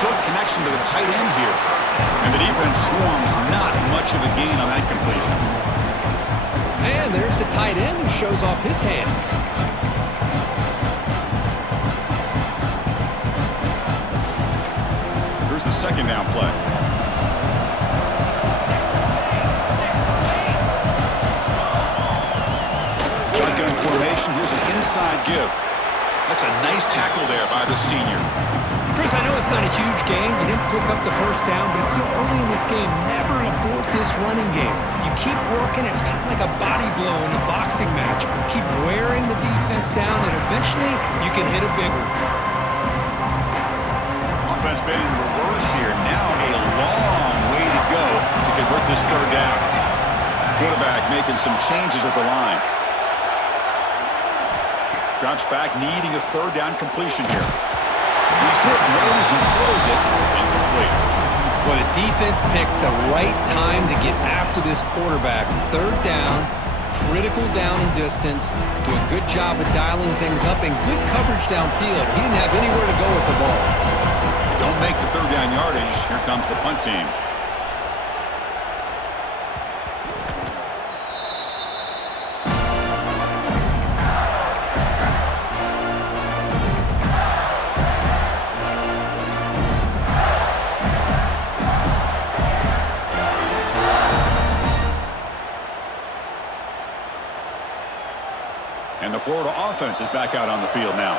short connection to the tight end here. And the defense swarms not much of a gain on that completion. And there's the tight end who shows off his hands. Here's the second down play. Shotgun formation. Here's an inside give. That's a nice tackle there by the senior. Chris, I know it's not a huge game. You didn't pick up the first down, but it's still early in this game. Never abort this running game. You keep working. It's kind of like a body blow in a boxing match. Keep wearing the defense down, and eventually you can hit a big one. Offense been in reverse here. Now a long way to go to convert this third down. Quarterback making some changes at the line. Drops back, needing a third down completion here. He's hit right as he throws it. Incomplete. Well, the defense picks the right time to get after this quarterback. Third down, critical down and distance. Do a good job of dialing things up and good coverage downfield. He didn't have anywhere to go with the ball. Don't make the third down yardage. Here comes the punt team. And the Florida offense is back out on the field now.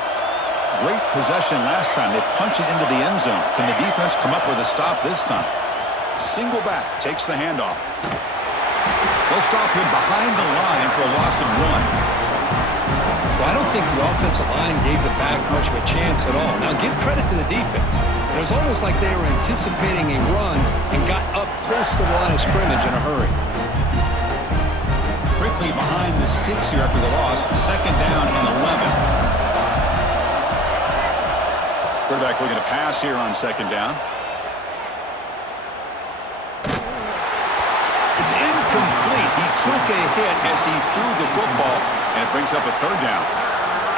Great possession last time. They punch it into the end zone. Can the defense come up with a stop this time? Single back takes the handoff. They'll stop him behind the line for a loss of 1. Well, I don't think the offensive line gave the back much of a chance at all. Now, give credit to the defense. It was almost like they were anticipating a run and got up close to the line of scrimmage in a hurry. Quickly behind the sticks here after the loss. Second down and 11. Quarterback looking to pass here on second down. It's incomplete. He took a hit as he threw the football, and it brings up a third down.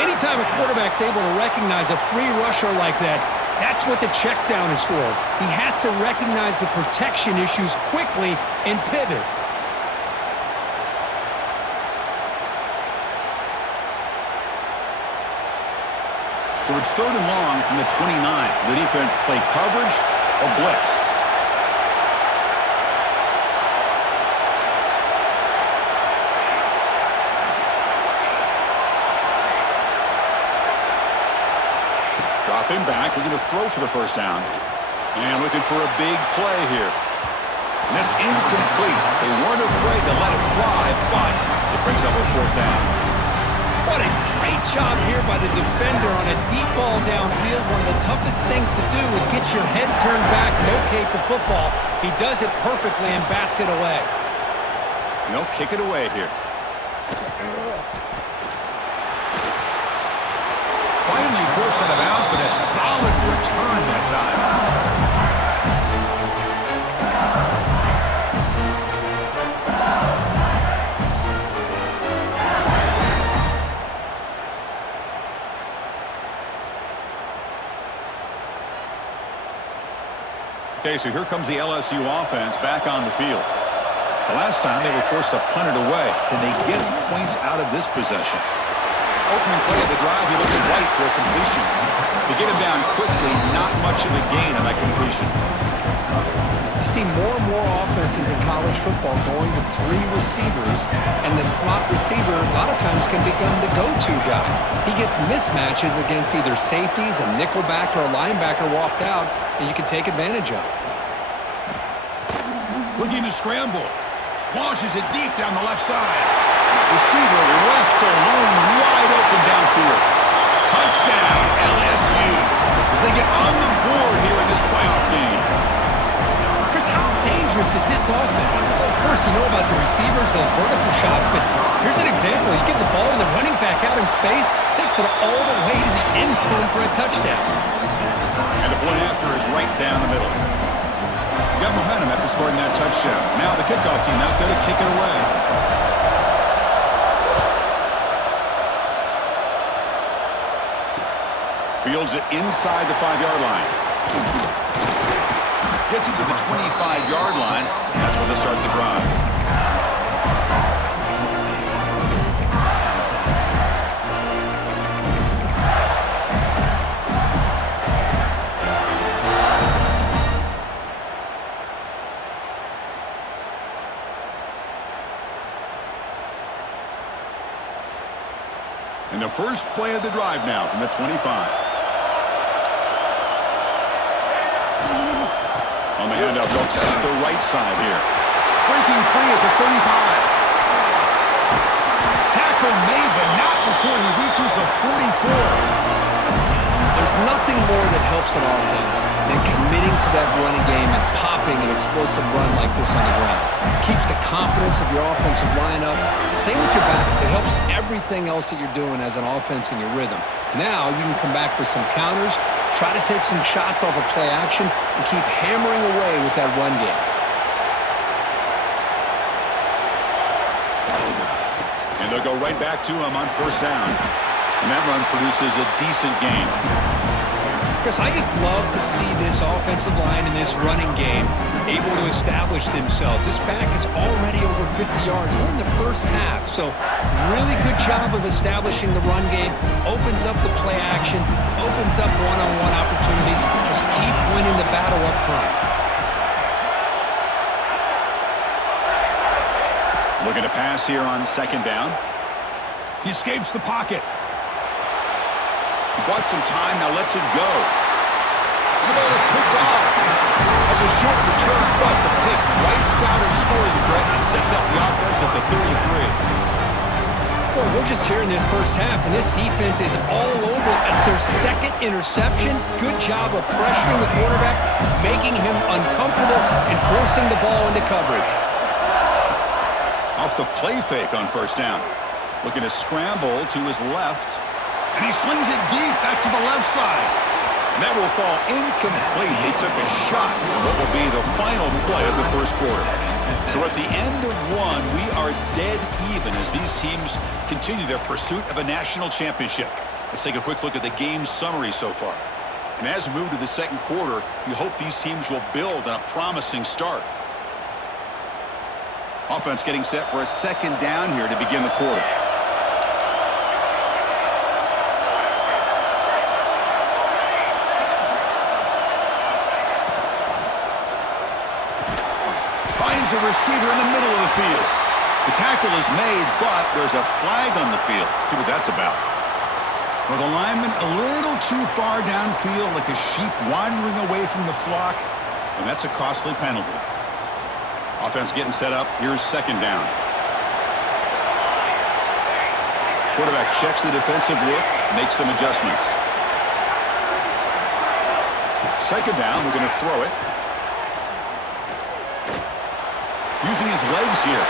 Anytime a quarterback's able to recognize a free rusher like that, that's what the check down is for. He has to recognize the protection issues quickly and pivot. So it's third and long from the 29. The defense play coverage or blitz. Dropping back, looking to throw for the first down. And looking for a big play here. And that's incomplete. They weren't afraid to let it fly, but it brings up a fourth down. What a great job here by the defender on a deep ball downfield. One of the toughest things to do is get your head turned back, locate the football. He does it perfectly and bats it away. They'll kick it away here. Finally forced out of bounds, but a solid return that time. Okay, so here comes the LSU offense back on the field. The last time they were forced to punt it away. Can they get points out of this possession? Opening play of the drive, he looks right for a completion. To get him down quickly, not much of a gain on that completion. You see more and more offenses in college football going to 3 receivers, and the slot receiver a lot of times can become the go-to guy. He gets mismatches against either safeties, a nickelback, or a linebacker walked out, and you can take advantage of it. Looking to scramble. Launches it deep down the left side. Receiver left alone, wide open downfield. Touchdown, LSU, as they get on the board here in this playoff game. Chris, how dangerous is this offense? Of course, you know about the receivers, those vertical shots, but here's an example. You get the ball to the running back out in space, takes it all the way to the end zone for a touchdown. And the point after is right down the middle. Got momentum after scoring that touchdown. Now the kickoff team out there to kick it away. Fields it inside the 5-yard line. Gets him to the 25-yard line. That's where they start the drive. And the first play of the drive now from the 25. On the handoff, they'll test the right side here. Breaking free at the 35. Tackle made, but not before he reaches the 44. There's nothing more that helps an offense than committing to that running game and popping an explosive run like this on the ground. Keeps the confidence of your offensive line up. Same with your back. It helps everything else that you're doing as an offense in your rhythm. Now you can come back with some counters, try to take some shots off of play action, and keep hammering away with that run game. And they'll go right back to him on first down. And that run produces a decent gain. Chris, I just love to see this offensive line in this running game able to establish themselves. This back is already over 50 yards. We're in the first half, so really good job of establishing the run game. Opens up the play action, opens up one-on-one opportunities. Just keep winning the battle up front. Looking to pass here on second down. He escapes the pocket. He bought some time, now lets it go. And the ball is picked off. That's a short return, but the pick wipes out a scoring threat and sets up the offense at the 33. Boy, we're just here in this first half, and this defense is all over. That's their second interception. Good job of pressuring the quarterback, making him uncomfortable, and forcing the ball into coverage. Off the play fake on first down. Looking to scramble to his left. And he slings it deep back to the left side. And that will fall incomplete. They took a shot on what will be the final play of the first quarter. So at the end of one, we are dead even as these teams continue their pursuit of a national championship. Let's take a quick look at the game summary so far. And as we move to the second quarter, we hope these teams will build on a promising start. Offense getting set for a second down here to begin the quarter. A receiver in the middle of the field. The tackle is made, but there's a flag on the field. Let's see what that's about. Well, the lineman a little too far downfield, like a sheep wandering away from the flock, and that's a costly penalty. Offense getting set up. Here's second down. Quarterback checks the defensive look, makes some adjustments. Second down, we're going to throw it. Using his legs here.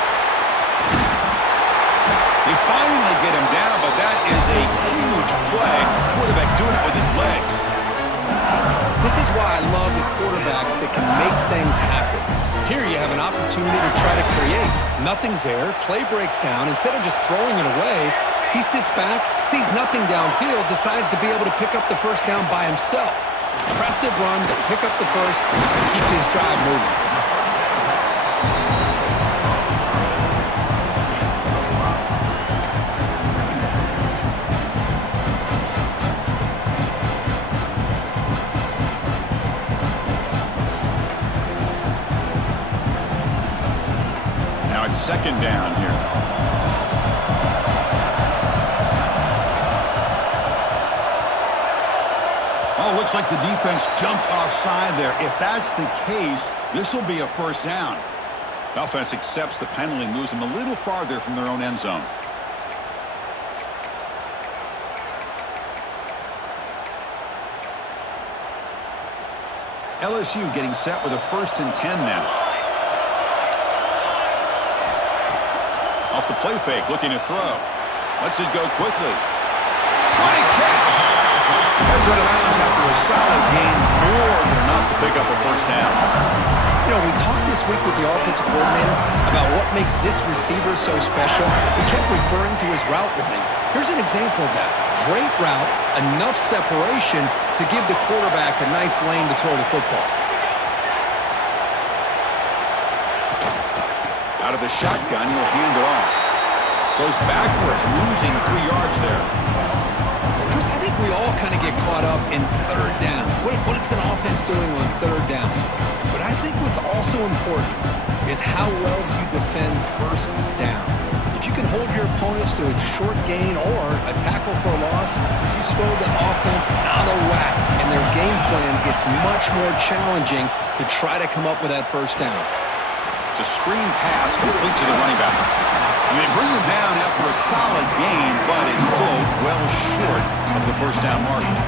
They finally get him down, but that is a huge play. Quarterback doing it with his legs. This is why I love the quarterbacks that can make things happen. Here you have an opportunity to try to create. Nothing's there. Play breaks down. Instead of just throwing it away, he sits back, sees nothing downfield, decides to be able to pick up the first down by himself. Impressive run to pick up the first and keep his drive moving. Second down here. Oh, looks like the defense jumped offside there. If that's the case, this will be a first down. The offense accepts the penalty and moves them a little farther from their own end zone. LSU getting set with a 1st and 10 now. Off the play fake, looking to throw. Lets it go quickly. Nice catch! Heads out of bounds after a solid gain, more than enough to pick up a first down. You know, we talked this week with the offensive coordinator about what makes this receiver so special. He kept referring to his route running. Here's an example of that. Great route, enough separation, to give the quarterback a nice lane to throw the football. Out of the shotgun, he'll hand it off. Goes backwards, losing 3 yards there. Chris, I think we all kind of get caught up in third down. What is an offense doing on third down? But I think what's also important is how well you defend first down. If you can hold your opponents to a short gain or a tackle for a loss, you throw the offense out of whack, and their game plan gets much more challenging to try to come up with that first down. It's a screen pass complete to the running back. And they bring him down after a solid gain, but it's still well short of the first down marker.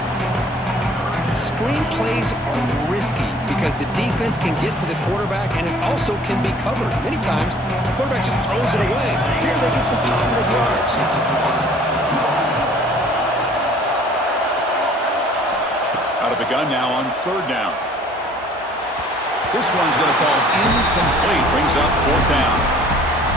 Screen plays are risky because the defense can get to the quarterback, and it also can be covered. Many times, the quarterback just throws it away. Here, they get some positive yards. Out of the gun now on third down. This one's going to fall incomplete. Brings up fourth down.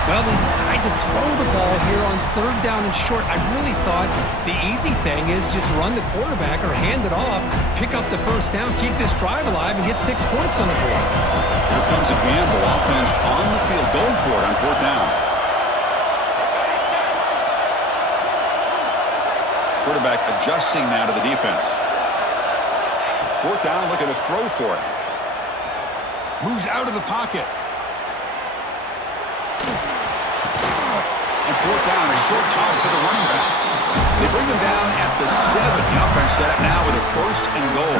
Well, they decide to throw the ball here on third down and short. I really thought the easy thing is just run the quarterback or hand it off, pick up the first down, keep this drive alive, and get 6 points on the board. Here comes a gamble. Offense on the field, going for it on fourth down. Quarterback adjusting now to the defense. Fourth down, looking to throw for it. Moves out of the pocket. And fourth down, a short toss to the running back. They bring him down at the 7. The offense set up now with a first and goal.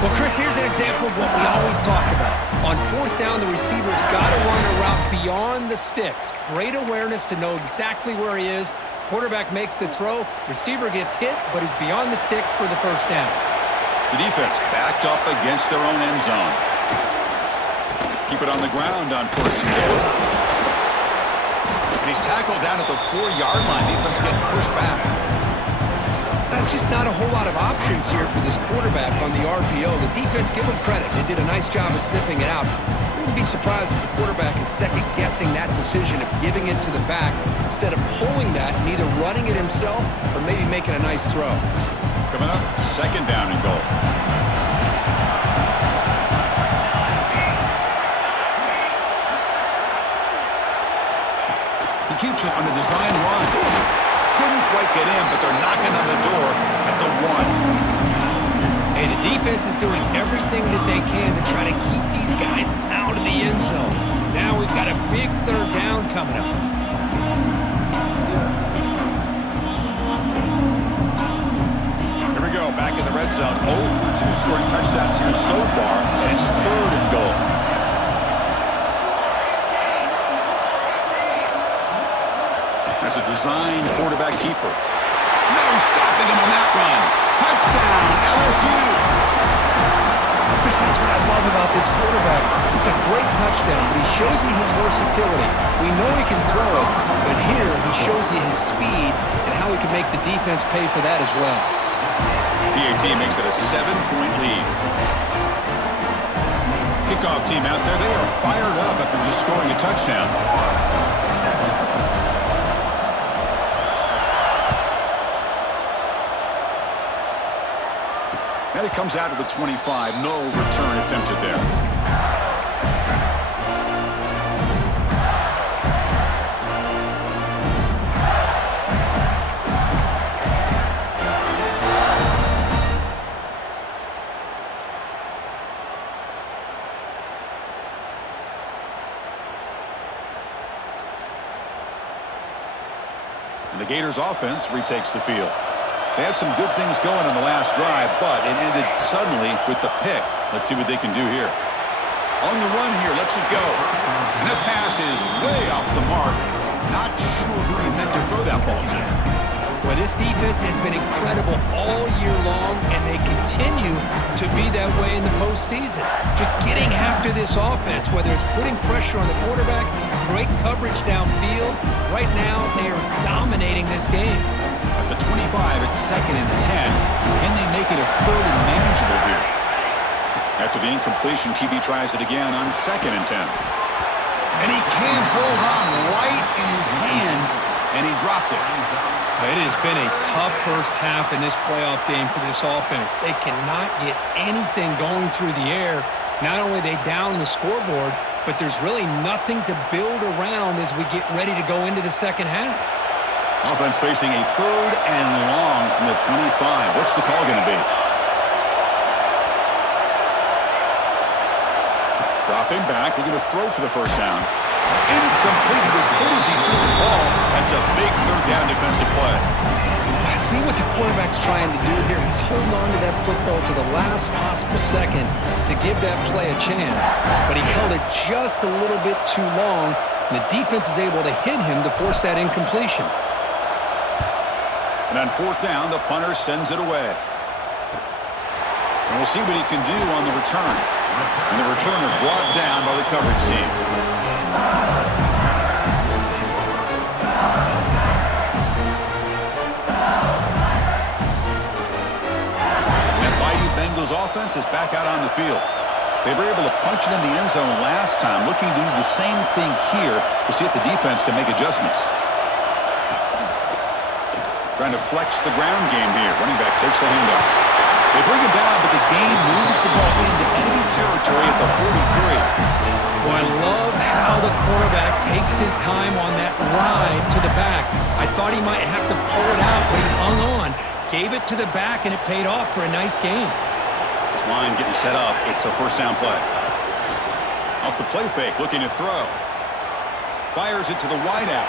Well, Chris, here's an example of what we always talk about. On fourth down, the receiver's got to run a route beyond the sticks. Great awareness to know exactly where he is. Quarterback makes the throw. Receiver gets hit, but he's beyond the sticks for the first down. The defense backed up against their own end zone. Keep it on the ground on first and goal. And he's tackled down at the 4-yard line. Defense getting pushed back. That's just not a whole lot of options here for this quarterback on the RPO. The defense, give them credit. They did a nice job of sniffing it out. I wouldn't be surprised if the quarterback is second-guessing that decision of giving it to the back instead of pulling that and either running it himself or maybe making a nice throw. Coming up, second down and goal. He keeps it on a design run. Couldn't quite get in, but they're knocking on the door at the 1. Hey, the defense is doing everything that they can to try to keep these guys out of the end zone. Now we've got a big third down coming up. Here we go, back in the red zone. 0 for 2 scoring touchdowns here so far, and it's third and goal. That's a design quarterback keeper. No stopping him on that run. Touchdown, LSU. Chris, that's what I love about this quarterback. It's a great touchdown, but he shows you his versatility. We know he can throw it, but here he shows you his speed and how he can make the defense pay for that as well. PAT makes it a 7-point lead. Kickoff team out there, they are fired up after just scoring a touchdown. And it comes out of the 25. No return attempted there. And the Gators offense retakes the field. They had some good things going on the last drive, but it ended suddenly with the pick. Let's see what they can do here. On the run here, lets it go. And that pass is way off the mark. Not sure who he meant to throw that ball to. Well, this defense has been incredible all year long, and they continue to be that way in the postseason. Just getting after this offense, whether it's putting pressure on the quarterback, great coverage downfield. Right now, they are dominating this game. At the 25, it's second and 10. Can they make it a third and manageable here? After the incompletion, QB tries it again on second and 10. And he can't hold on right in his hands, and he dropped it. It has been a tough first half in this playoff game for this offense. They cannot get anything going through the air. Not only are they down the scoreboard, but there's really nothing to build around as we get ready to go into the second half. Offense facing a 3rd and long from the 25. What's the call going to be? Dropping back, looking to throw for the first down. Incomplete. As good as he threw the ball, that's a big 3rd down defensive play. I see what the quarterback's trying to do here. He's holding on to that football to the last possible second to give that play a chance. But he held it just a little bit too long, and the defense is able to hit him to force that incompletion. And on 4th down, the punter sends it away. And we'll see what he can do on the return. And the returner brought down by the coverage team. That Bayou Bengals offense is back out on the field. They were able to punch it in the end zone last time, looking to do the same thing here to see if the defense can make adjustments. Trying to flex the ground game here. Running back takes the handoff. They bring him down, but the game moves the ball into enemy territory at the 43. Boy, I love how the quarterback takes his time on that ride to the back. I thought he might have to pull it out, but he hung on, gave it to the back, and it paid off for a nice gain. This line getting set up. It's a first down play. Off the play fake, looking to throw. Fires it to the wideout.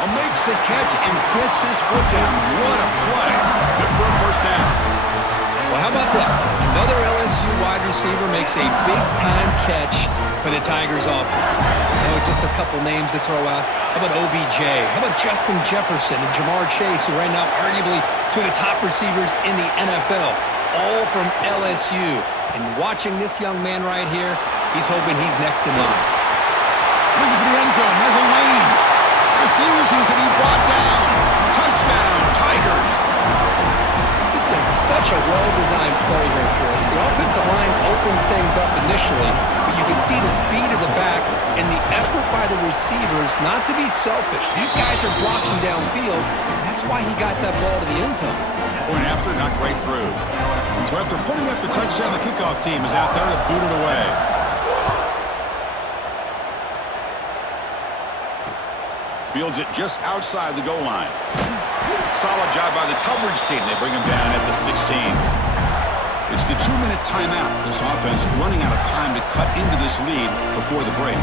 Makes the catch and gets his foot down. What a play. Good for a first down. Well, how about that? Another LSU wide receiver makes a big-time catch for the Tigers offense. Oh, just a couple names to throw out. How about OBJ? How about Justin Jefferson and Jamar Chase, who right now arguably two of the top receivers in the NFL, all from LSU. And watching this young man right here, he's hoping he's next in line. Looking for the end zone, has a lane. Refusing to be brought down. Touchdown, Tigers. This is such a well-designed play here, Chris. The offensive line opens things up initially, but you can see the speed of the back and the effort by the receivers not to be selfish. These guys are blocking downfield. That's why he got that ball to the end zone. Point after, knocked right through. So after putting up the touchdown, the kickoff team is out there to boot it away. Fields it just outside the goal line. Solid job by the coverage team. They bring him down at the 16. It's the 2-minute timeout. This offense running out of time to cut into this lead before the break.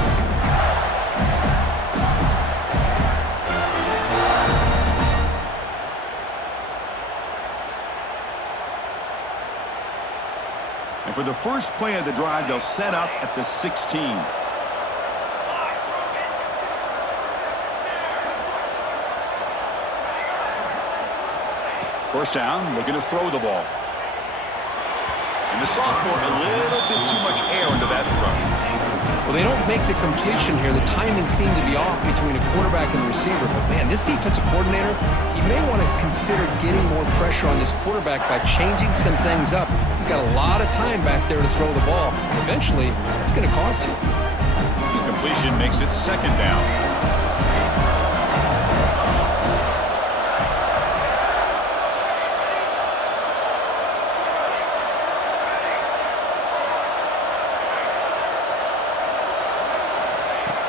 And for the first play of the drive, they'll set up at the 16. First down, looking to throw the ball. And the sophomore, a little bit too much air into that throw. Well, they don't make the completion here. The timing seemed to be off between a quarterback and the receiver. But, man, this defensive coordinator, he may want to consider getting more pressure on this quarterback by changing some things up. He's got a lot of time back there to throw the ball. Eventually, that's going to cost you. Incompletion makes it second down.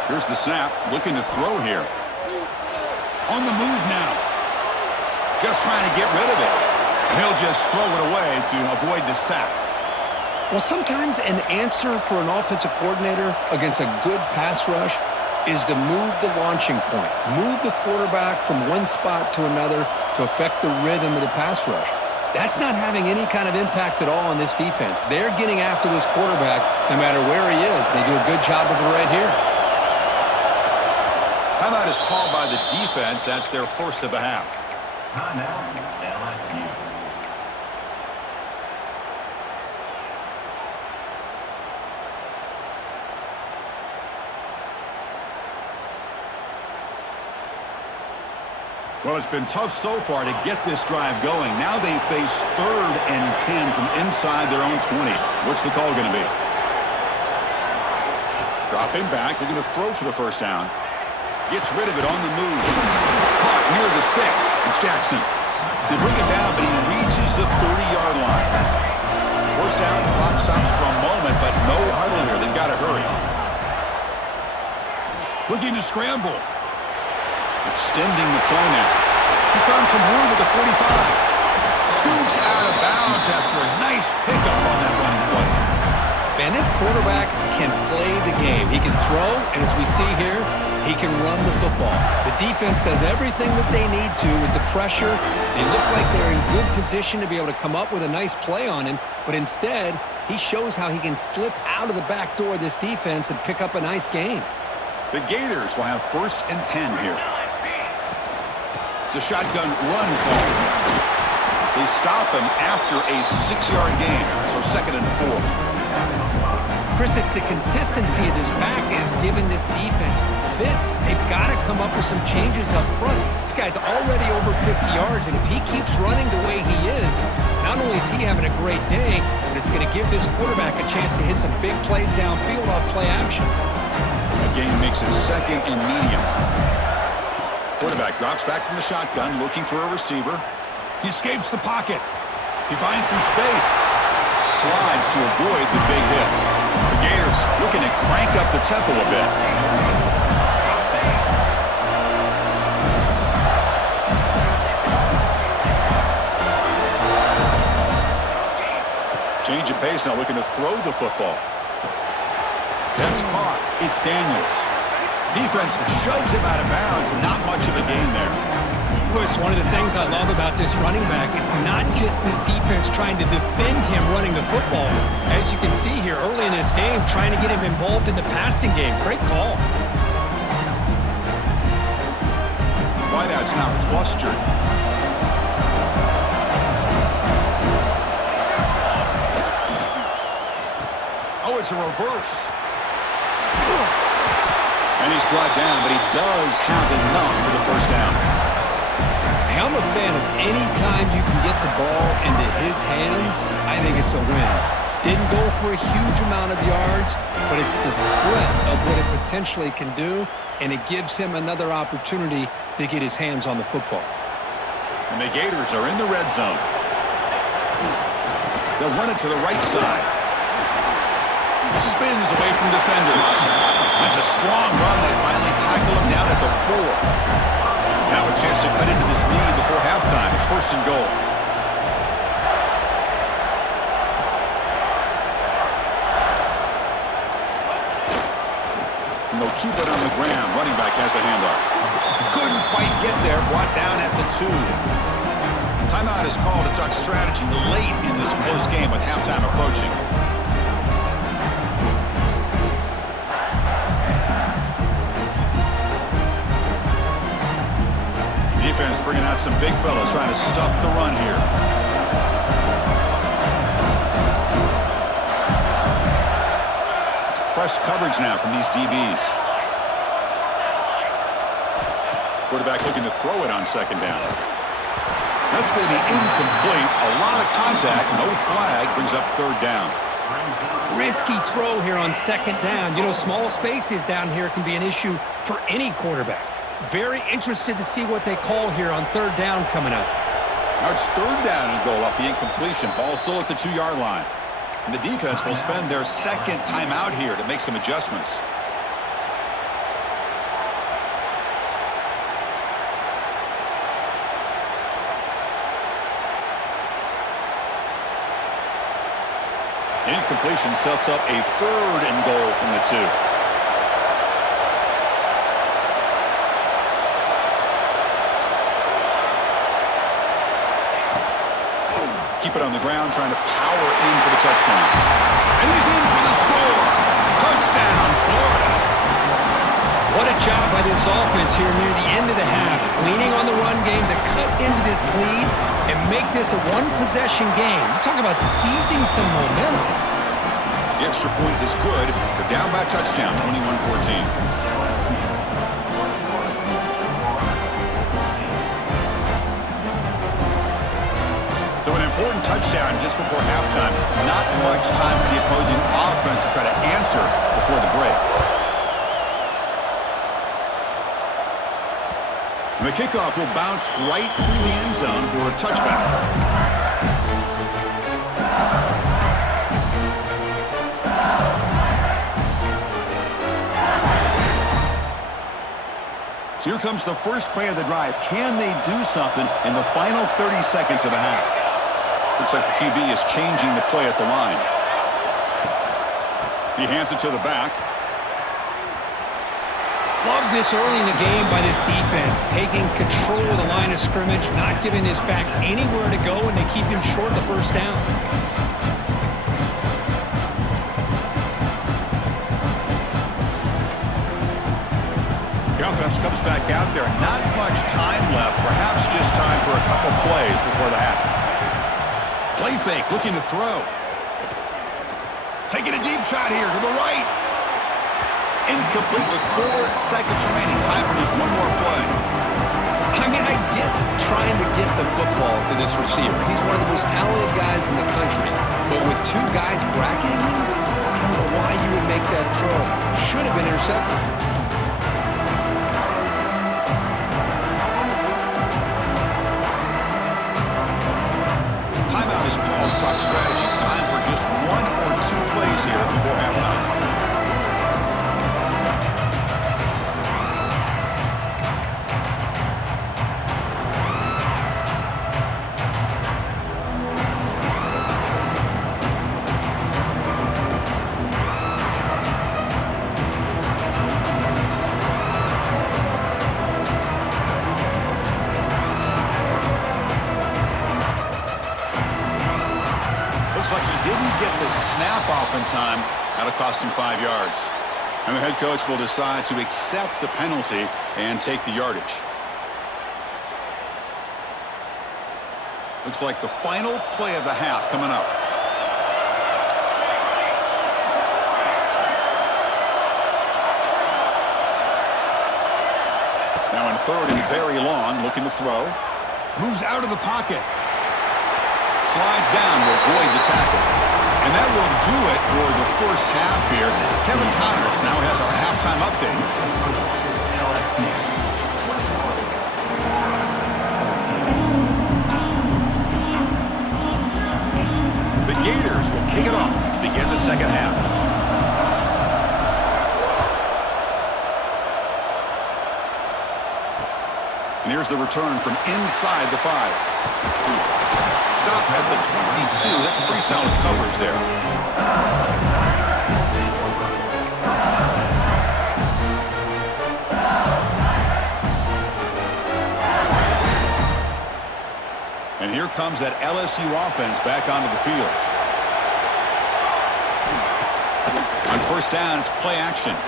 Here's the snap, looking to throw here. On the move now. Just trying to get rid of it. And he'll just throw it away to avoid the sack. Well, sometimes an answer for an offensive coordinator against a good pass rush is to move the launching point. Move the quarterback from one spot to another to affect the rhythm of the pass rush. That's not having any kind of impact at all on this defense. They're getting after this quarterback no matter where he is. They do a good job of it right here. Timeout is called by the defense. That's their first of the half. Timeout, LSU. Well, it's been tough so far to get this drive going. Now they face 3rd and 10 from inside their own 20. What's the call going to be? Dropping back, looking to throw for the first down. Gets rid of it on the move. Caught near the sticks. It's Jackson. They bring him down, but he reaches the 30-yard line. First down, the clock stops for a moment, but no huddle here. They've got to hurry. Looking to scramble. Extending the play now. He's found some room at the 45. Scoots out of bounds after a nice pickup on that running play. Man, this quarterback can play the game. He can throw, and as we see here, he can run the football. The defense does everything that they need to with the pressure. They look like they're in good position to be able to come up with a nice play on him, but instead, he shows how he can slip out of the back door of this defense and pick up a nice gain. The Gators will have 1st and 10 here. It's a shotgun run call. They stop him after a 6-yard gain, so 2nd and 4. Chris, it's the consistency of this back is giving this defense fits. They've got to come up with some changes up front. This guy's already over 50 yards, and if he keeps running the way he is, not only is he having a great day, but it's going to give this quarterback a chance to hit some big plays downfield off play action. That gain makes it 2nd and medium. Quarterback drops back from the shotgun, looking for a receiver. He escapes the pocket. He finds some space. Slides to avoid the big hit. The Gators looking to crank up the tempo a bit. Change of pace now, looking to throw the football. That's caught. It's Daniels. Defense shoves him out of bounds. Not much of a gain there. It's one of the things I love about this running back. It's not just this defense trying to defend him running the football. As you can see here early in this game, trying to get him involved in the passing game. Great call. Wideout's now clustered. Oh, it's a reverse. And he's brought down, but he does have enough for the first down. I'm a fan of any time you can get the ball into his hands, I think it's a win. Didn't go for a huge amount of yards, but it's the threat of what it potentially can do, and it gives him another opportunity to get his hands on the football. And the Gators are in the red zone. They'll run it to the right side. Spins away from defenders. That's a strong run. They finally tackle him down at the 4. Now a chance to cut into this lead before halftime. It's 1st and goal. And they'll keep it on the ground. Running back has the handoff. Couldn't quite get there. Brought down at the 2. Timeout is called to talk strategy late in this close game with halftime approaching. Defense bringing out some big fellas trying to stuff the run here. It's press coverage now from these DBs. Quarterback looking to throw it on 2nd down. That's going to be incomplete. A lot of contact, no flag, brings up 3rd down. Risky throw here on 2nd down. You know, small spaces down here can be an issue for any quarterback. Very interested to see what they call here on 3rd down coming up. Now it's 3rd down and goal off the incompletion. Ball still at the 2-yard line. And the defense will spend their 2nd timeout here to make some adjustments. Incompletion sets up a 3rd and goal from the 2. Keep it on the ground, trying to power in for the touchdown. And he's in for the score. Touchdown, Florida. What a job by this offense here near the end of the half. Leaning on the run game to cut into this lead and make this a one-possession game. You talk about seizing some momentum. The extra point is good. They're down by a touchdown, 21-14. So an important touchdown just before halftime. Not much time for the opposing offense defense to try to answer before the break. And the kickoff will bounce right through the end zone for a touchback. So here comes the first play of the drive. Can they do something in the final 30 seconds of the half? Looks like the QB is changing the play at the line. He hands it to the back. Love this early in the game by this defense, taking control of the line of scrimmage, not giving his back anywhere to go, and they keep him short of the first down. The offense comes back out there. Not much time left. Perhaps just time for a couple plays before the half. Play fake, looking to throw. Taking a deep shot here to the right. Incomplete with 4 seconds remaining. Time for just one more play. I mean, I get trying to get the football to this receiver. He's one of the most talented guys in the country. But with 2 guys bracketing him, I don't know why you would make that throw. Should have been intercepted. Is called to talk strategy. Time for just 1 or 2 plays here before halftime. Looks like he didn't get the snap off in time. That'll cost him 5 yards. And the head coach will decide to accept the penalty and take the yardage. Looks like the final play of the half coming up. Now in 3rd and very long, looking to throw. Moves out of the pocket. Slides down to avoid the tackle. And that will do it for the first half here. Kevin Connors now has our halftime update. The Gators will kick it off to begin the second half. And here's the return from inside the 5. Stop at the 22. That's pretty solid coverage there. And here comes that LSU offense back onto the field. On first down, it's play action. Oh,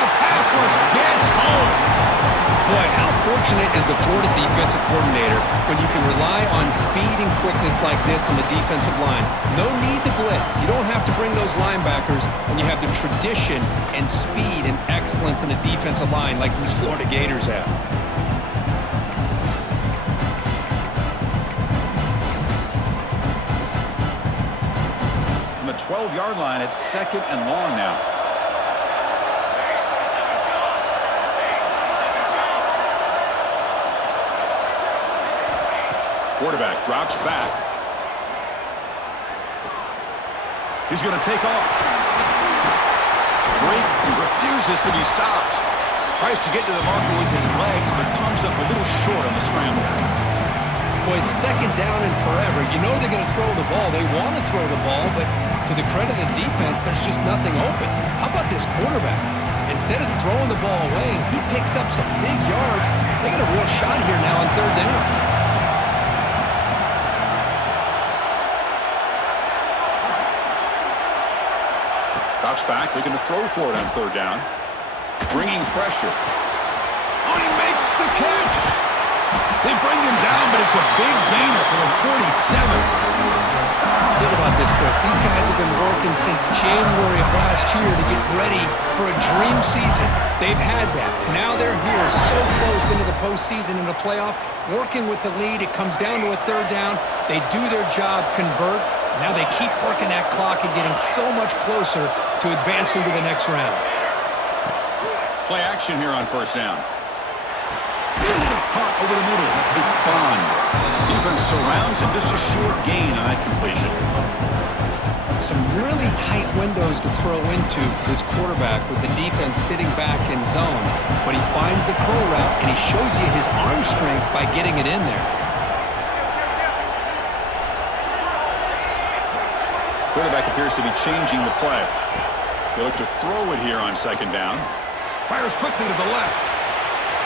the pass rush gets home. Boy, how fortunate is the Florida defensive coordinator when you can rely on speed and quickness like this on the defensive line. No need to blitz. You don't have to bring those linebackers when you have the tradition and speed and excellence in the defensive line like these Florida Gators have. From the 12-yard line, it's 2nd and long now. Quarterback drops back. He's going to take off. Drake refuses to be stopped. Tries to get to the marker with his legs, but comes up a little short on the scramble. Boy, it's 2nd down and forever. You know they're going to throw the ball. They want to throw the ball, but to the credit of the defense, there's just nothing open. How about this quarterback? Instead of throwing the ball away, he picks up some big yards. They got a real shot here now on 3rd down. Drops back, looking to throw for it on 3rd down. Bringing pressure. Oh, he makes the catch. They bring him down, but it's a big gainer for the 47. Think about this, Chris. These guys have been working since January of last year to get ready for a dream season. They've had that. Now they're here so close into the postseason and the playoff, working with the lead. It comes down to a 3rd down. They do their job, convert. Now they keep working that clock and getting so much closer to advancing to the next round. Play action here on first down. Caught over the middle. It's Bond. Defense surrounds him. Just a short gain on that completion. Some really tight windows to throw into for this quarterback with the defense sitting back in zone. But he finds the curl route, and he shows you his arm strength by getting it in there. Quarterback appears to be changing the play. They look to throw it here on second down. Fires quickly to the left.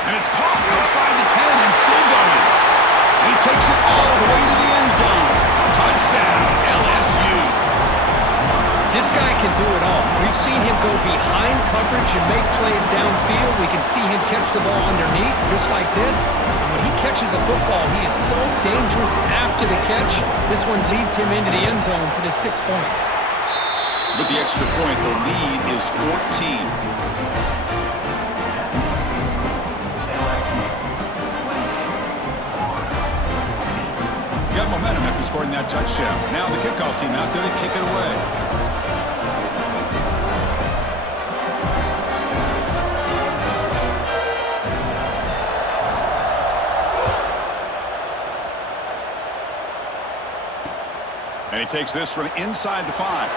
And it's caught outside the 10 and still going. He takes it all the way to the end zone. Touchdown, LSU. This guy can do it all. We've seen him go behind coverage and make plays downfield. We can see him catch the ball underneath, just like this. And when he catches a football, he is so dangerous after the catch. This one leads him into the end zone for the 6 points. With the extra point, the lead is 14. Got momentum after scoring that touchdown. Now the kickoff team out there to kick it away. And he takes this from inside the 5.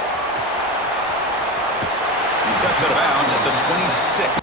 He steps out of bounds at the 26.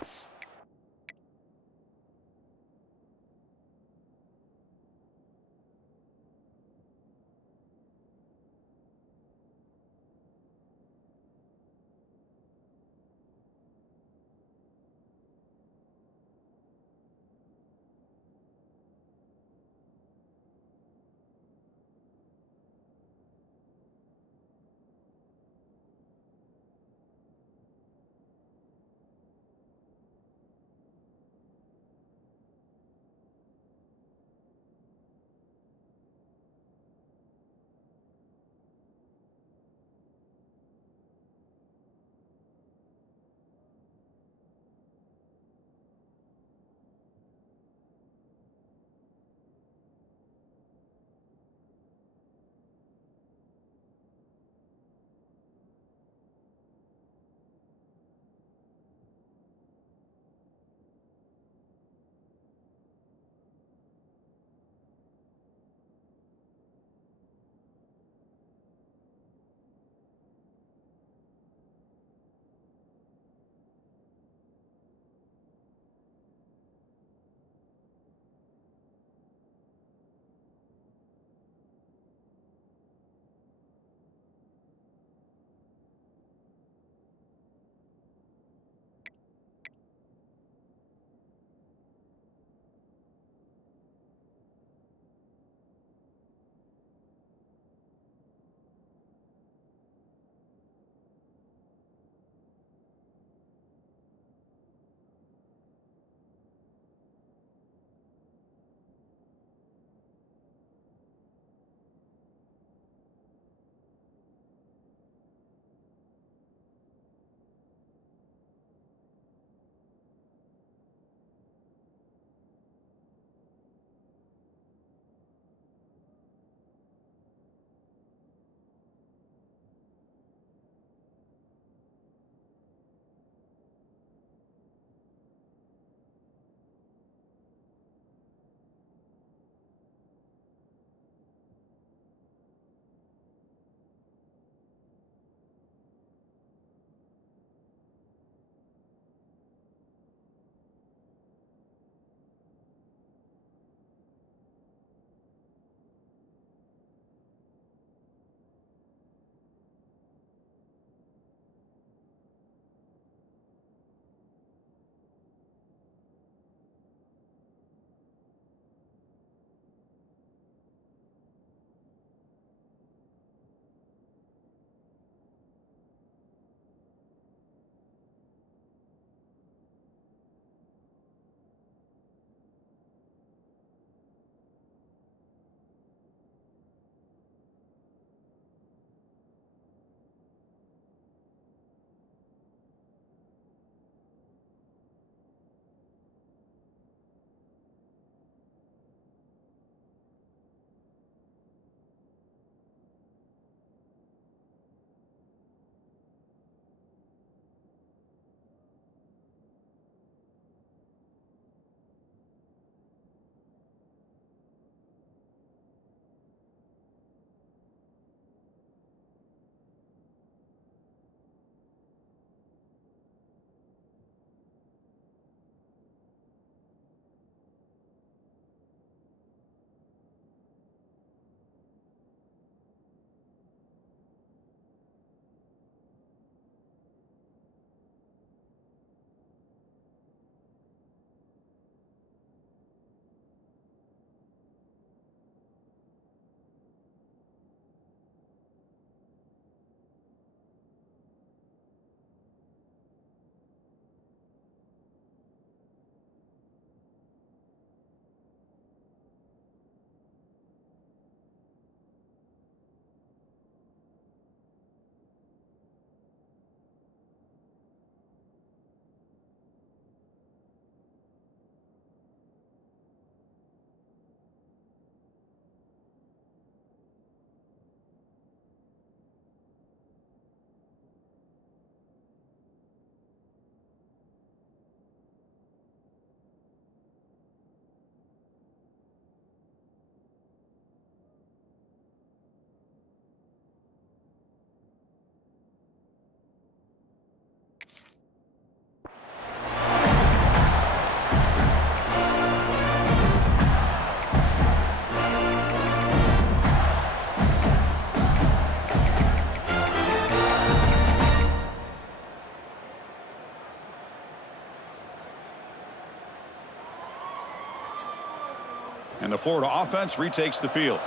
Florida offense retakes the field.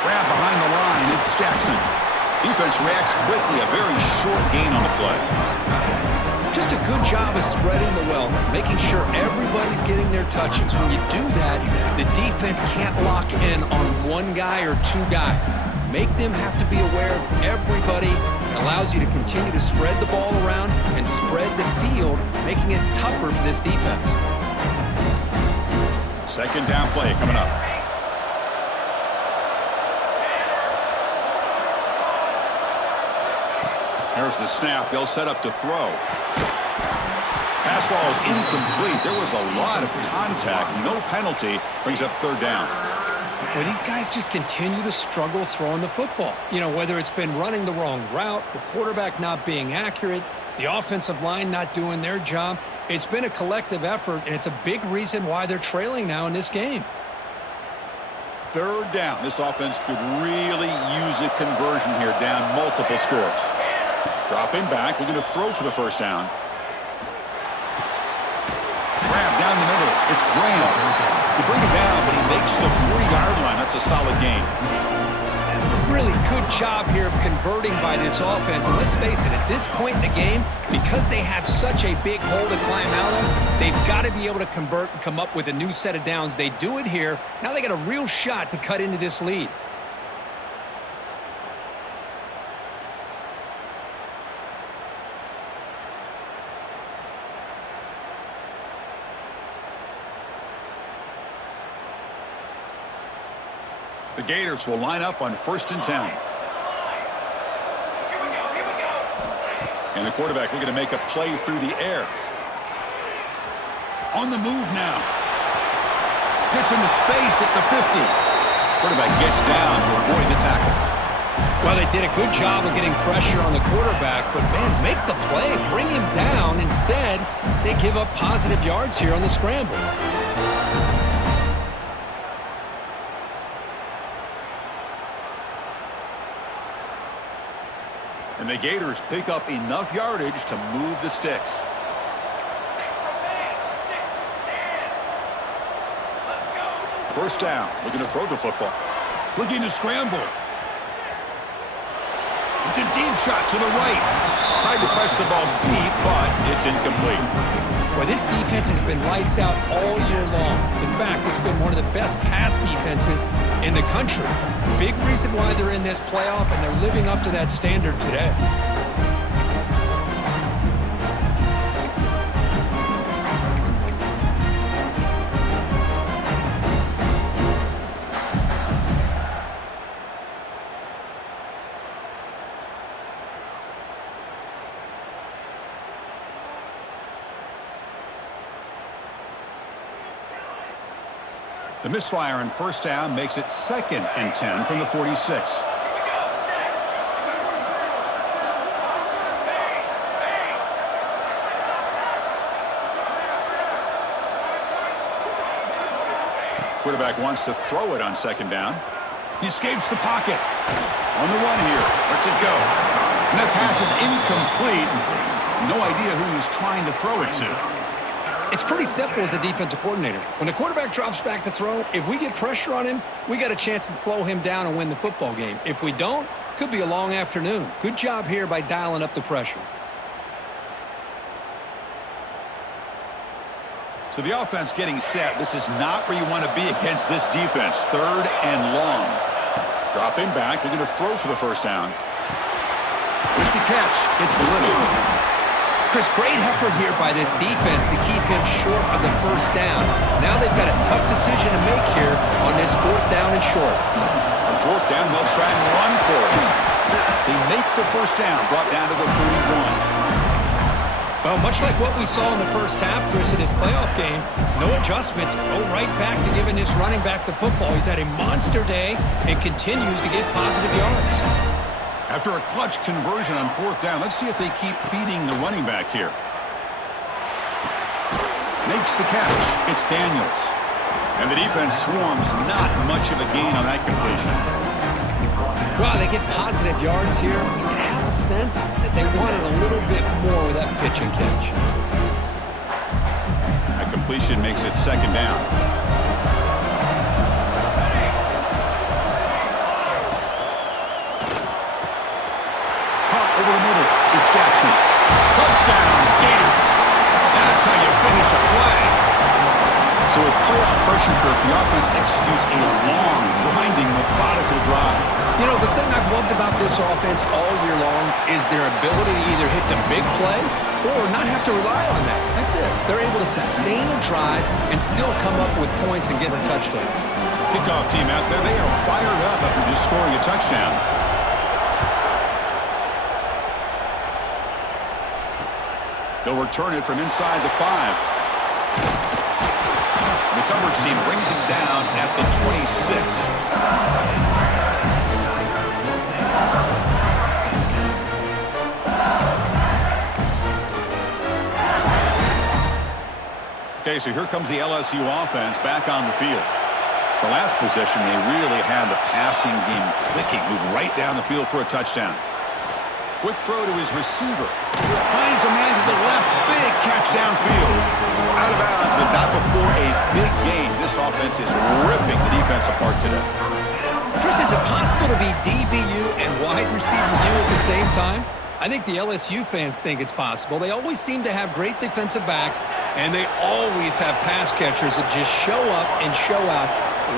Grab behind the line. It's Jackson. Defense reacts quickly. A very short gain on the play. Just a good job of spreading the wealth, making sure everybody's getting their touches. When you do that, the defense can't lock in on one guy or two guys. Make them have to be aware of everybody. It allows you to continue to spread the ball around and spread the field, making it tougher for this defense. Second down play coming up. There's the snap. They'll set up to throw. Pass ball is incomplete. There was a lot of contact. No penalty. Brings up third down. Well, these guys just continue to struggle throwing the football. You know, whether it's been running the wrong route, the quarterback not being accurate, the offensive line not doing their job. It's been a collective effort, and it's a big reason why they're trailing now in this game. Third down. This offense could really use a conversion here, down multiple scores. Dropping back, looking to throw for the first down. Grab down the middle. It's Graham. They bring him down, but he makes the 40-yard line. That's a solid gain. Really good job here of converting by this offense. And let's face it, at this point in the game, because they have such a big hole to climb out of, they've got to be able to convert and come up with a new set of downs. They do it here. Now they got a real shot to cut into this lead. The Gators will line up on 1st and 10. And the quarterback looking to make a play through the air. On the move now. Gets into space at the 50. Quarterback gets down to avoid the tackle. Well, they did a good job of getting pressure on the quarterback, but, man, make the play. Bring him down. Instead, they give up positive yards here on the scramble. And the Gators pick up enough yardage to move the sticks. First down, looking to throw the football. Looking to scramble. It's a deep shot to the right. Tried to press the ball deep, but it's incomplete. Well, this defense has been lights out all year long. In fact, it's been one of the best pass defenses in the country. Big reason why they're in this playoff, and they're living up to that standard today. The misfire on first down makes it 2nd and 10 from the 46. Quarterback wants to throw it on 2nd down. He escapes the pocket. On the run here. Lets it go. And that pass is incomplete. No idea who he was trying to throw it to. It's pretty simple as a defensive coordinator. When the quarterback drops back to throw, if we get pressure on him, we got a chance to slow him down and win the football game. If we don't, could be a long afternoon. Good job here by dialing up the pressure. So the offense getting set. This is not where you want to be against this defense. 3rd and long. Dropping back, looking to throw for the first down. With the catch, it's Little. Chris, great effort here by this defense to keep him short of the first down. Now they've got a tough decision to make here on this 4th down and short. On 4th down, they'll try and run for it. They make the first down, brought down to the 31. Well, much like what we saw in the first half, Chris, in this playoff game, no adjustments. Go right back to giving this running back to football. He's had a monster day and continues to get positive yards. After a clutch conversion on 4th down, let's see if they keep feeding the running back here. Makes the catch. It's Daniels. And the defense swarms. Not much of a gain on that completion. Wow, they get positive yards here. I have a sense that they wanted a little bit more with that pitch and catch. incompletion makes it second down. Caught over the middle. It's Jackson. Touchdown, Gators. That's how you finish a play. So with playoff pressure curve, the offense executes a long, grinding, methodical drive. You know, the thing I've loved about this offense all year long is their ability to either hit the big play or not have to rely on that. Like this, they're able to sustain a drive and still come up with points and get a touchdown. Kickoff team out there, they are fired up after just scoring a touchdown. They'll return it from inside the 5. The coverage team brings him down at the 26. Okay, so here comes the LSU offense back on the field. The last possession, they really had the passing game clicking, move right down the field for a touchdown. Quick throw to his receiver. Finds a man to the left. Big catch downfield. Out of bounds, but not before a big gain. This offense is ripping the defense apart today. Chris, is it possible to be DBU and wide receiver U at the same time? I think the LSU fans think it's possible. They always seem to have great defensive backs, and they always have pass catchers that just show up and show out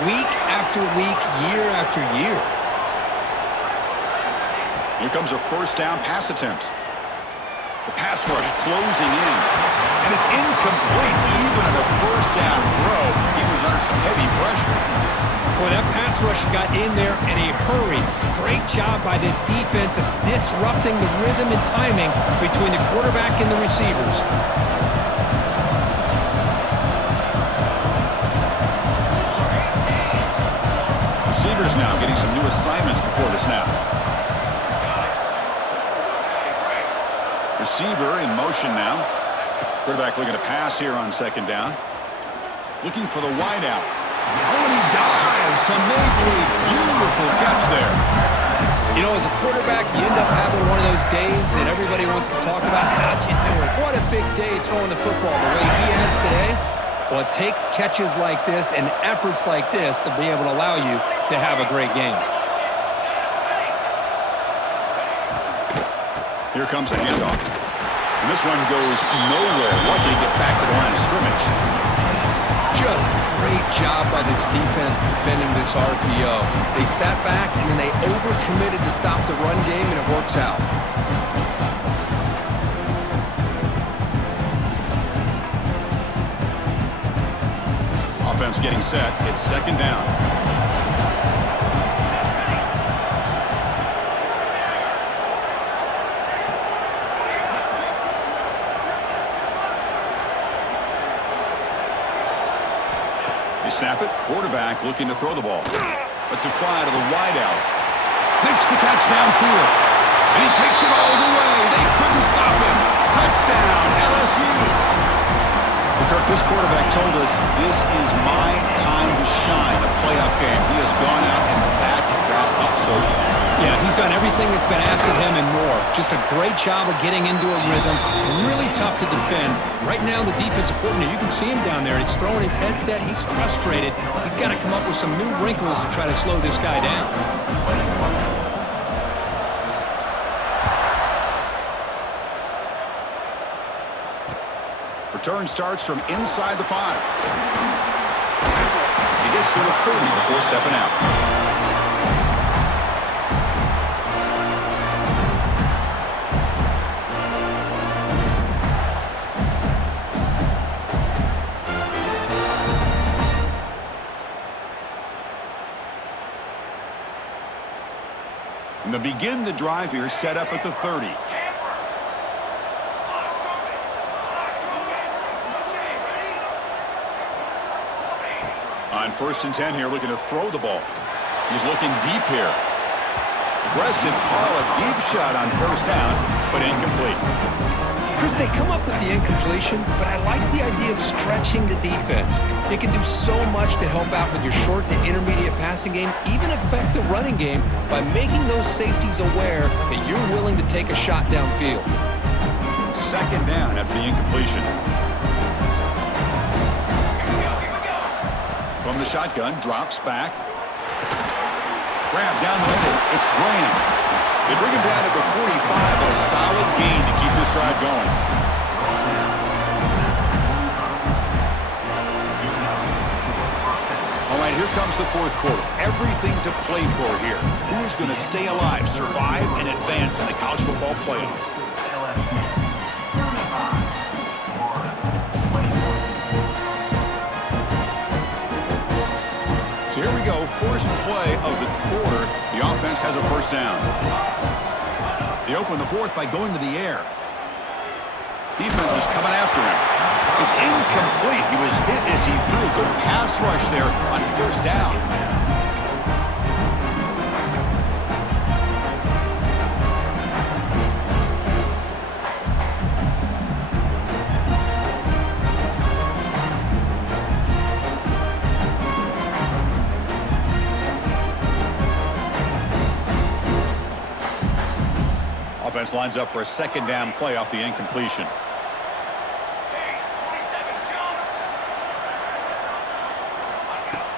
week after week, year after year. Here comes a first down pass attempt. The pass rush closing in. And it's incomplete even on a first down throw. He was under some heavy pressure. Boy, that pass rush got in there in a hurry. Great job by this defense of disrupting the rhythm and timing between the quarterback and the receivers. Receivers now getting some new assignments before the snap. Receiver in motion now. Quarterback looking to pass here on second down. Looking for the wideout. Oh, and he dives to make a beautiful catch there. You know, as a quarterback, you end up having one of those days that everybody wants to talk about. How'd you do it? What a big day throwing the football the way he has today. Well, it takes catches like this and efforts like this to be able to allow you to have a great game. Here comes a handoff. And this one goes nowhere. Lucky to get back to the line of scrimmage. Just great job by this defense defending this RPO. They sat back and then they overcommitted to stop the run game, and it works out. Offense getting set. It's second down. Snap it. Quarterback looking to throw the ball. Let's it fly to the wideout. Makes the catch downfield. And he takes it all the way. They couldn't stop him. Touchdown, LSU. Well, Kirk, this quarterback told us this is my time to shine, a playoff game. He has gone out and backed that up so far. Yeah, he's done everything that's been asked of him and more. Just a great job of getting into a rhythm. Really tough to defend. Right now, the defensive coordinator, you can see him down there. He's throwing his headset. He's frustrated. He's got to come up with some new wrinkles to try to slow this guy down. Return starts from inside the 5. He gets to the 30 before stepping out. And they begin the drive here, set up at the 30. On 1st and 10 here, looking to throw the ball. He's looking deep here. Aggressive call, a deep shot on first down, but incomplete. Chris, they come up with the incompletion, but I like the idea of stretching the defense. It can do so much to help out with your short to intermediate passing game, even affect the running game by making those safeties aware that you're willing to take a shot downfield. Second down after the incompletion. From the shotgun, drops back. Grab down the middle. It's Graham. They bring him down to the 45, but a solid gain to keep this drive going. All right, here comes the fourth quarter. Everything to play for here. Who is going to stay alive, survive, and advance in the college football playoff? So here we go, first play of the quarter. The offense has a first down. They open the fourth by going to the air. Defense is coming after him. It's incomplete. He was hit as he threw. Good pass rush there on first down. Offense lines up for a second down play off the incompletion.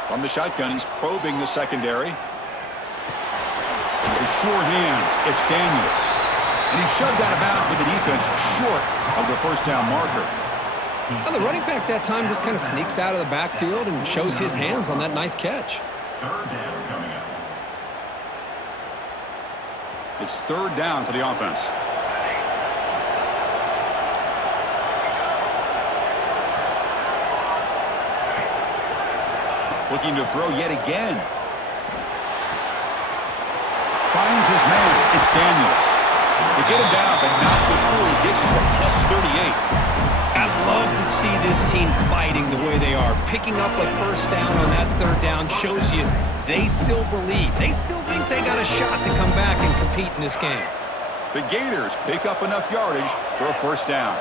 From the shotgun, he's probing the secondary. With sure hands, it's Daniels. And he's shoved out of bounds with the defense short of the first down marker. Well, the running back that time just kind of sneaks out of the backfield and shows his hands on that nice catch. Third down coming up. It's third down for the offense. Looking to throw yet again. Finds his man. It's Daniels. They get him down, but not before he gets to a plus 38. I love to see this team fighting the way they are. Picking up a first down on that third down shows you they still believe. They still think they got a shot to come back and compete in this game. The Gators pick up enough yardage for a first down.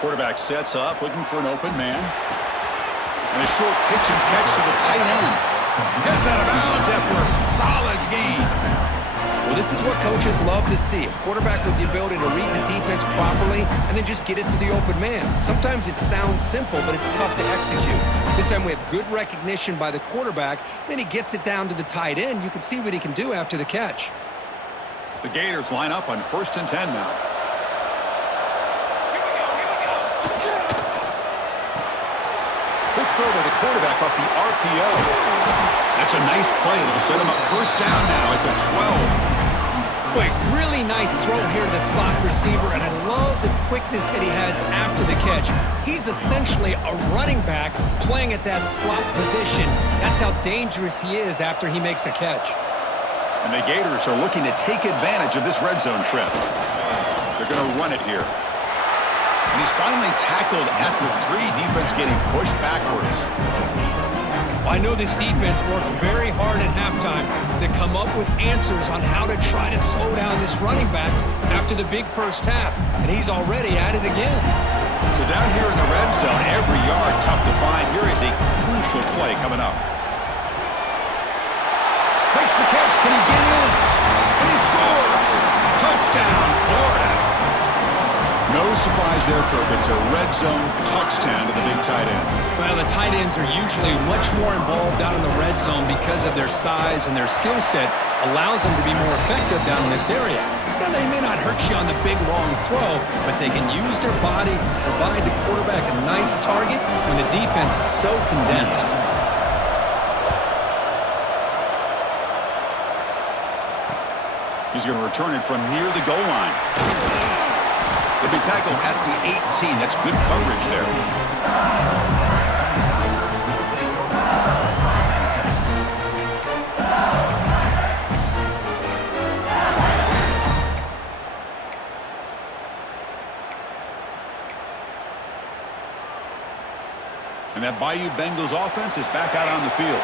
Quarterback sets up, looking for an open man. And a short pitch and catch to the tight end. Gets out of bounds after a solid gain. Well, this is what coaches love to see. A quarterback with the ability to read the defense properly and then just get it to the open man. Sometimes it sounds simple, but it's tough to execute. This time we have good recognition by the quarterback. Then he gets it down to the tight end. You can see what he can do after the catch. The Gators line up on 1st and 10 now. Quick throw by the quarterback off the RPO. That's a nice play. It'll set him up first down now at the 12. Quick, really nice throw here to the slot receiver, and I love the quickness that he has after the catch. He's essentially a running back playing at that slot position. That's how dangerous he is after he makes a catch. And the Gators are looking to take advantage of this red zone trip. They're going to run it here. And he's finally tackled at the 3. Defense getting pushed backwards. I know this defense worked very hard at halftime to come up with answers on how to try to slow down this running back after the big first half, and he's already at it again. So down here in the red zone, every yard tough to find. Here is a crucial play coming up. Makes the catch. Can he get in? And he scores! Touchdown, Florida. No surprise there, Kirk. It's a red zone touchdown to the big tight end. Well, the tight ends are usually much more involved down in the red zone because of their size and their skill set allows them to be more effective down in this area. Now, they may not hurt you on the big, long throw, but they can use their bodies to provide the quarterback a nice target when the defense is so condensed. He's going to return it from near the goal line. He'll be tackled at the 18. That's good coverage there. And that Bayou Bengals offense is back out on the field.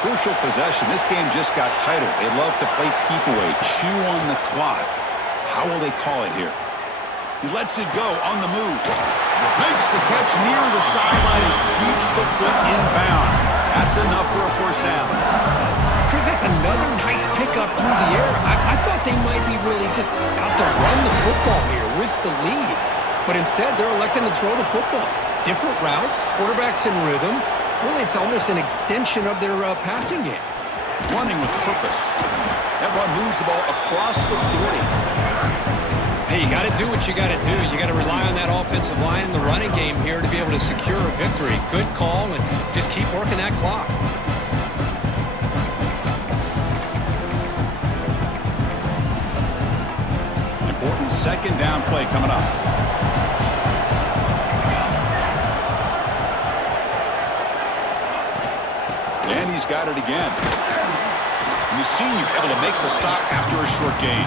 Crucial possession. This game just got tighter. They love to play keep away, chew on the clock. How will they call it here? He lets it go on the move. Makes the catch near the sideline and keeps the foot in bounds. That's enough for a first down. Chris, that's another nice pickup through the air. I thought they might be really just out to run the football here with the lead. But instead, they're electing to throw the football. Different routes, quarterbacks in rhythm. Really, it's almost an extension of their passing game. Running with purpose. That run moves the ball across the 40. Hey, you got to do what you got to do. You got to rely on that offensive line in the running game here to be able to secure a victory. Good call, and just keep working that clock. Important second down play coming up. And he's got it again. And the senior able to make the stop after a short gain.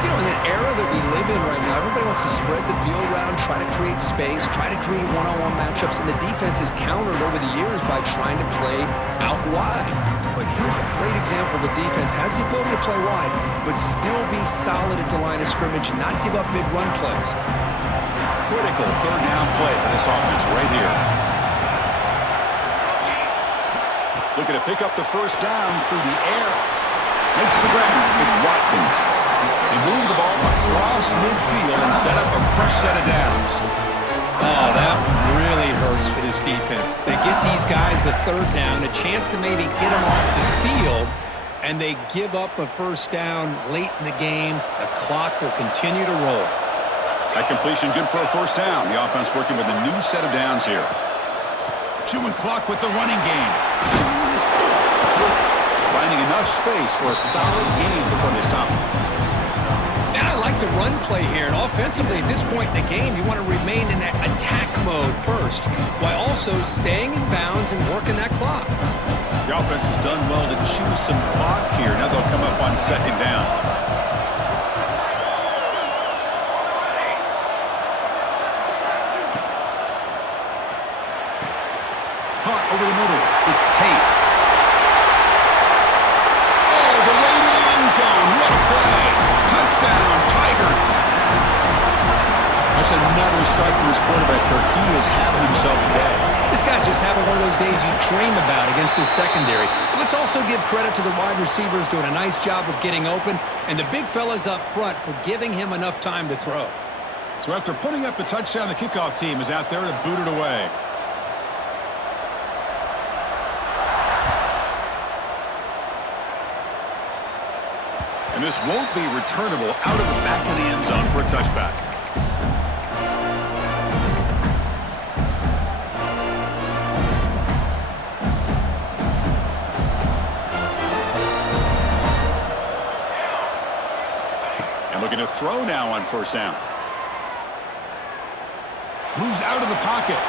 You know, in the era that we live in right now, everybody wants to spread the field around, try to create space, try to create one-on-one matchups, and the defense is countered over the years by trying to play out wide. But here's a great example. The defense has the ability to play wide, but still be solid at the line of scrimmage, not give up big run plays. Critical third down play for this offense right here. Looking to pick up the first down through the air. Makes the grab. It's Watkins. They move the ball across midfield and set up a fresh set of downs. Oh, that one really hurts for this defense. They get these guys the third down, a chance to maybe get them off the field, and they give up a first down late in the game. The clock will continue to roll. That completion good for a first down. The offense working with a new set of downs here. Chewing clock with the running game. Finding enough space for a solid gain before they stop him. And I like the run play here. And offensively, at this point in the game, you want to remain in that attack mode first, while also staying in bounds and working that clock. The offense has done well to chew some clock here. Now they'll come up on second down. Caught over the middle. It's Tate. Zone. What a play. Touchdown, Tigers. That's another strike from this quarterback, Kirk. He is having himself a day. This guy's just having one of those days you dream about against this secondary. But let's also give credit to the wide receivers doing a nice job of getting open, and the big fellas up front for giving him enough time to throw. So after putting up the touchdown, the kickoff team is out there to boot it away. And this won't be returnable out of the back of the end zone for a touchback. And looking to throw now on first down. Moves out of the pocket.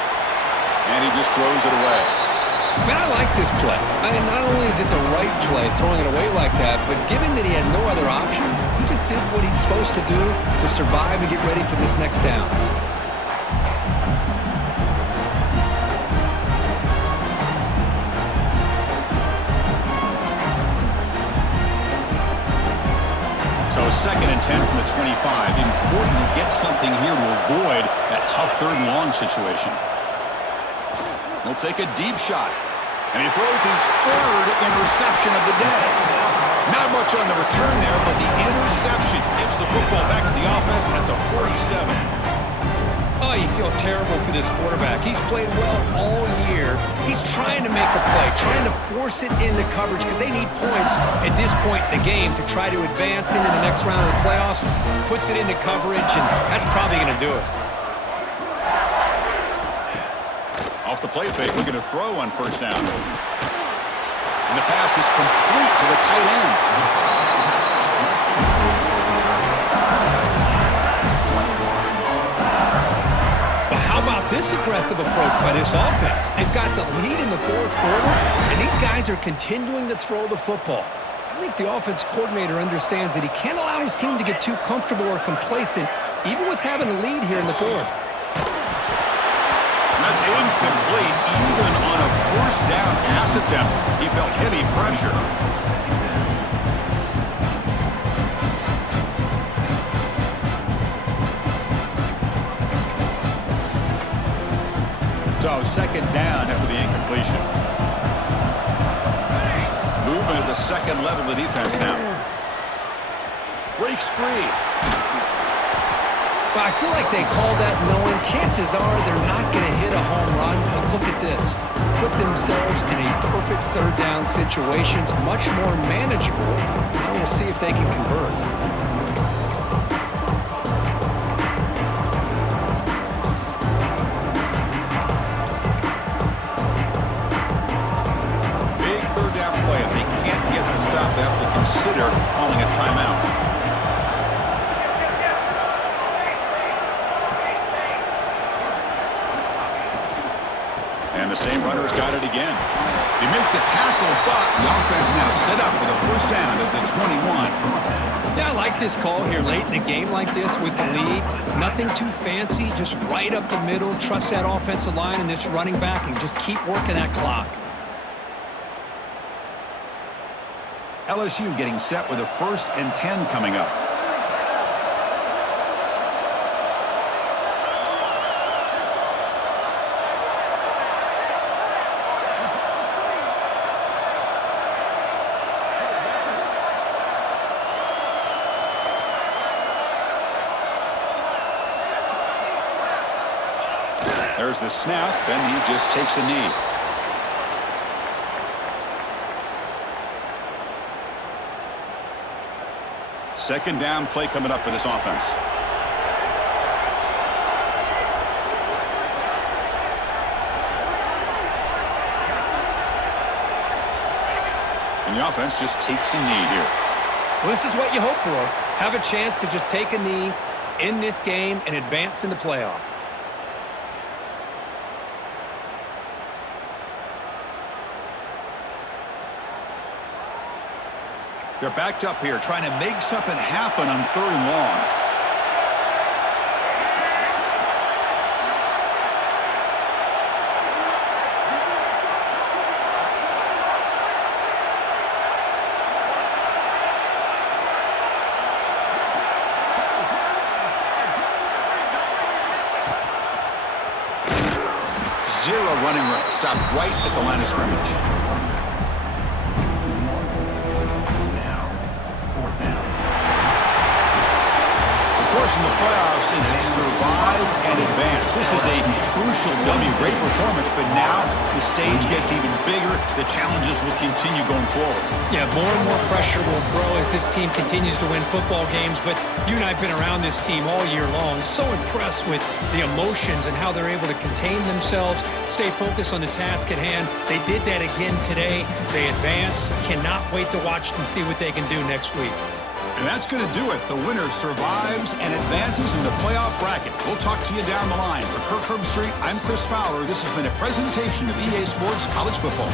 And he just throws it away. Man, I like this play. Not only is it the right play, throwing it away like that, but given that he had no other option, he just did what he's supposed to do to survive and get ready for this next down. So 2nd and 10 from the 25. Important to get something here to avoid that tough third and long situation. He'll take a deep shot. And he throws his third interception of the day. Not much on the return there, but the interception gets the football back to the offense at the 47. Oh, you feel terrible for this quarterback. He's played well all year. He's trying to make a play, trying to force it into coverage because they need points at this point in the game to try to advance into the next round of the playoffs. Puts it into coverage, and that's probably going to do it. Off the play fake, looking to throw on first down. And the pass is complete to the tight end. But how about this aggressive approach by this offense? They've got the lead in the fourth quarter, and these guys are continuing to throw the football. I think the offense coordinator understands that he can't allow his team to get too comfortable or complacent, even with having a lead here in the fourth. That's incomplete. Even on a first down pass attempt, he felt heavy pressure. So 2nd down after the incompletion. Movement at the second level of the defense now. Breaks free. Well, I feel like they call that knowing chances are they're not going to hit a home run, but look at this. Put themselves in a perfect third down situation. It's much more manageable. Now we'll see if they can convert. Big third down play. If they can't get the stop, they have to consider calling a timeout. And the same runner's got it again. They make the tackle, but the offense now set up with a first down at the 21. Yeah, I like this call here late in the game like this with the lead. Nothing too fancy, just right up the middle. Trust that offensive line and this running back and just keep working that clock. LSU getting set with a 1st and 10 coming up. There's the snap, and he just takes a knee. Second down play coming up for this offense. And the offense just takes a knee here. Well, this is what you hope for. Have a chance to just take a knee in this game and advance in the playoff. They're backed up here, trying to make something happen on 3rd and long. Zero running room. Stopped right at the line of scrimmage. In the playoffs, it's survive and advance. This is a crucial W. Great performance, but now the stage gets even bigger. The challenges will continue going forward. Yeah, more and more pressure will grow as this team continues to win football games, but you and I have been around this team all year long. So impressed with the emotions and how they're able to contain themselves, stay focused on the task at hand. They did that again today. They advance. Cannot wait to watch and see what they can do next week. And that's going to do it. The winner survives and advances in the playoff bracket. We'll talk to you down the line. For Kirk Herbstreit, I'm Chris Fowler. This has been a presentation of EA Sports College Football.